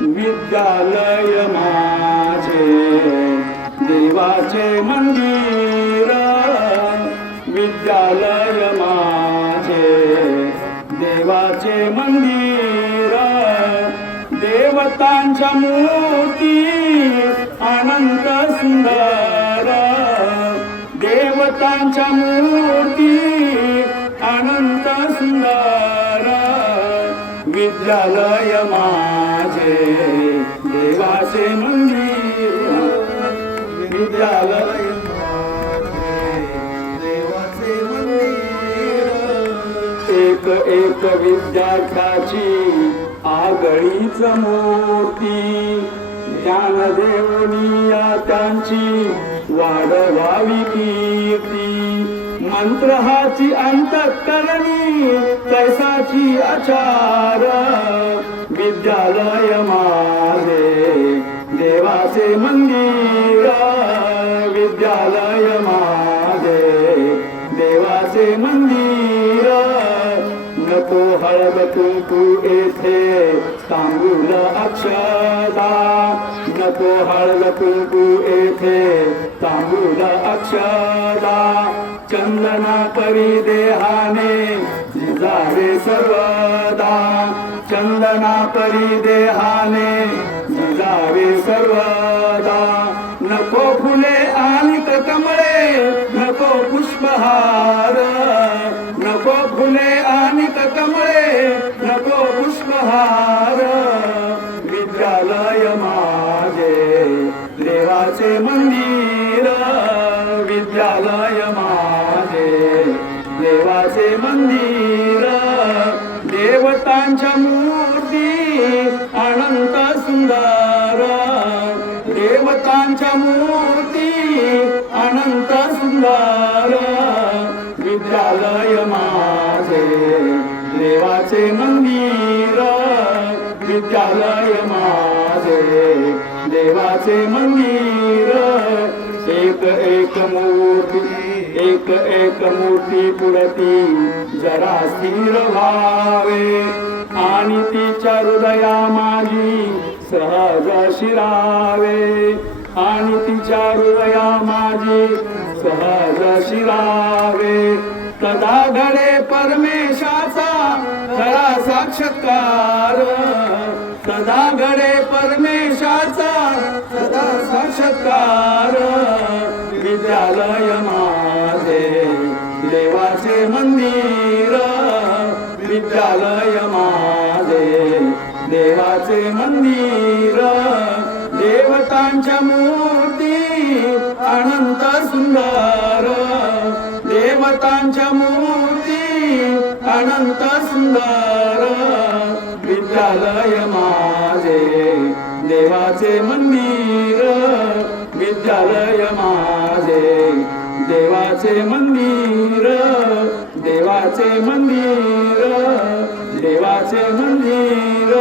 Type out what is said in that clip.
विद्यालय माझे देवाचे मंदिर, विद्यालय माझे देवाचे मंदिर, देवतांच्या मूर्ती अनंत सुंदर, देवतांच्या मूर्ती अनंत सुंदर, विद्यालय माझे देवाचे मंदिर, विद्यालय माझे देवाचे मंदिर, एक एक विद्यार्थ्याची आगळीच मोठी, ज्ञानदेवनी या त्यांची वाढवावी कीर्ती, मंत्रहाची अंतःकरणी तैसाची आचार, विद्यालय माझे देवाचे मंदिर, विद्यालय माझे देवाचे मंदिर, नको हळद कुंकू येथे तांबूल अक्षदा, नको हळद कुंकू येथे तांबूल अक्षदा, चंदना परी देहाने जिजावे सर्वदा, चंदना परी देहाने जिजावे सर्वदा, नको फुले आणि कमळे नको पुष्पहार, नको फुले आणि कमळे नको पुष्पहार, विद्यालय माझे देवाचे मंदिर, विद्यालय माझे देवाचे मंदिर, देवतांच्या मूर्ती अनंत सुंदर, देवतांच्या मूर्ती अनंत सुंदर, विद्यालय माझे देवाचे मंदिर, विद्यालय माझे देवाचे मंदिर, एक एक मूर्ती एक एक मूर्ती पुरती जरा स्थिर व्हावे, आणि तिच्या हृदया माझी सहज शिरावे, आणि तिच्या हृदया माझी सहज शिरावे, तदा घडे परमेशाचा खरा साक्षात्कार, तदा घडे परमेशाचा सदा साक्षात्कार, विद्यालय माझे देवाचे मंदिर, विद्यालय माझे देवाचे मंदिर, देवतांच्या मूर्ती अनंत सुंदर, देवतांच्या मूर्ती अनंत सुंदर, विद्यालय माझे देवाचे मंदिर, विद्यालय माझे देवाचे मंदिर, देवाचे मंदिर, देवाचे मंदिर.